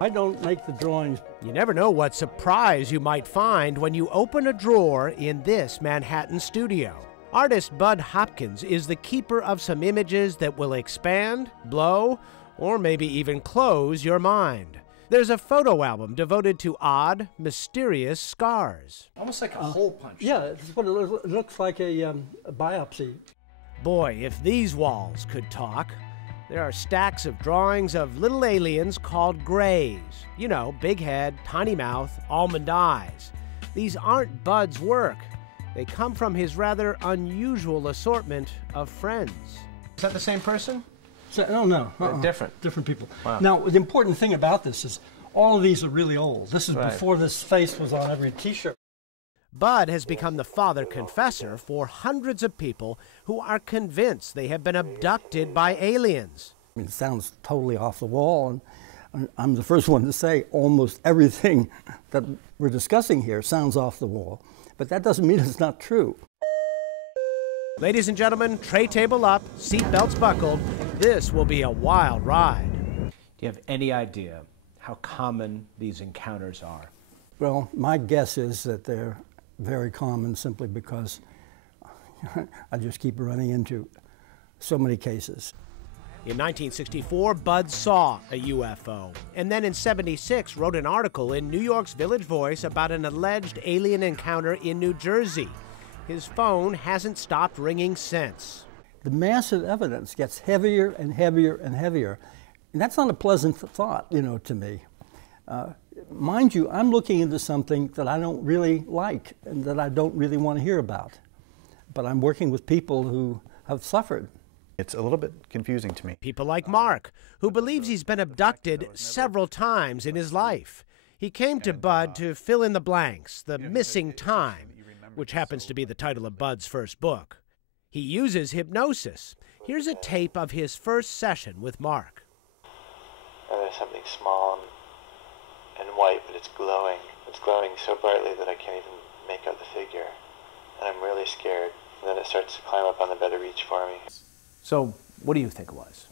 I don't make the drawings. You never know what surprise you might find when you open a drawer in this Manhattan studio. Artist Bud Hopkins is the keeper of some images that will expand, blow, or maybe even close your mind. There's a photo album devoted to odd, mysterious scars. Almost like a hole punch. Yeah, it's what it looks like, a biopsy. Boy, if these walls could talk. There are stacks of drawings of little aliens called grays. You know, big head, tiny mouth, almond eyes. These aren't Bud's work. They come from his rather unusual assortment of friends. Is that the same person? So, no. Different. Different people. Wow. Now, the important thing about this is all of these are really old. This is before this face was on every T-shirt. Bud has become the father confessor for hundreds of people who are convinced they have been abducted by aliens. I mean, it sounds totally off the wall, and I'm the first one to say almost everything that we're discussing here sounds off the wall, but that doesn't mean it's not true. Ladies and gentlemen, tray table up, seat belts buckled. This will be a wild ride. Do you have any idea how common these encounters are? Well, my guess is that they're very common simply because I just keep running into so many cases. In 1964, Bud saw a UFO, and then in '76 wrote an article in New York's Village Voice about an alleged alien encounter in New Jersey. His phone hasn't stopped ringing since. The massive evidence gets heavier and heavier and heavier, and that's not a pleasant thought, you know, to me. Mind you, I'm looking into something that I don't really like and that I don't really want to hear about. But I'm working with people who have suffered. It's a little bit confusing to me. People like Mark, who believes he's been abducted several times in his life. He came to Bud to fill in the blanks, the missing time, which happens to be the title of Bud's first book. He uses hypnosis. Here's a tape of his first session with Mark. There's something small and white, but it's glowing. It's glowing so brightly that I can't even make out the figure. And I'm really scared. And then it starts to climb up on the bed to reach for me. So, what do you think it was?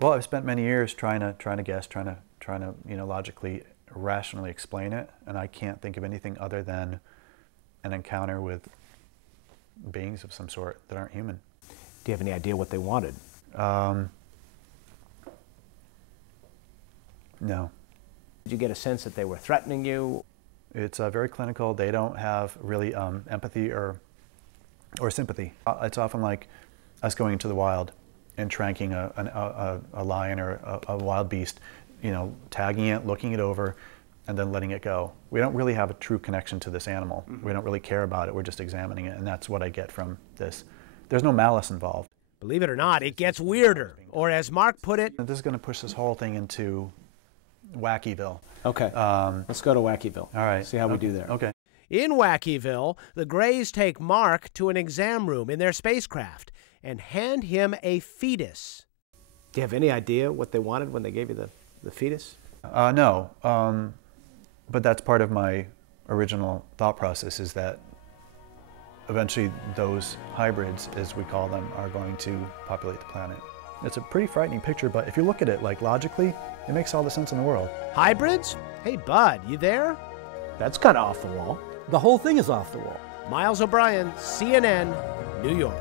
Well, I've spent many years trying to guess, trying to logically, rationally explain it, and I can't think of anything other than an encounter with beings of some sort that aren't human. Do you have any idea what they wanted? No. Did you get a sense that they were threatening you? It's very clinical. They don't have really empathy or sympathy. It's often like us going into the wild and tranking a lion or a wild beast, you know, tagging it, looking it over, and then letting it go. We don't really have a true connection to this animal. Mm-hmm. We don't really care about it. We're just examining it, and that's what I get from this. There's no malice involved. Believe it or not, it gets weirder. Or as Mark put it, this is going to push this whole thing into Wackyville. Okay, let's go to Wackyville. All right. See how we do there. Okay. In Wackyville, the Greys take Mark to an exam room in their spacecraft and hand him a fetus. Do you have any idea what they wanted when they gave you the fetus? No, but that's part of my original thought process, is that eventually those hybrids, as we call them, are going to populate the planet. It's a pretty frightening picture, but if you look at it like logically, it makes all the sense in the world. Hybrids? Hey, Bud, you there? That's kind of off the wall. The whole thing is off the wall. Miles O'Brien, CNN, New York.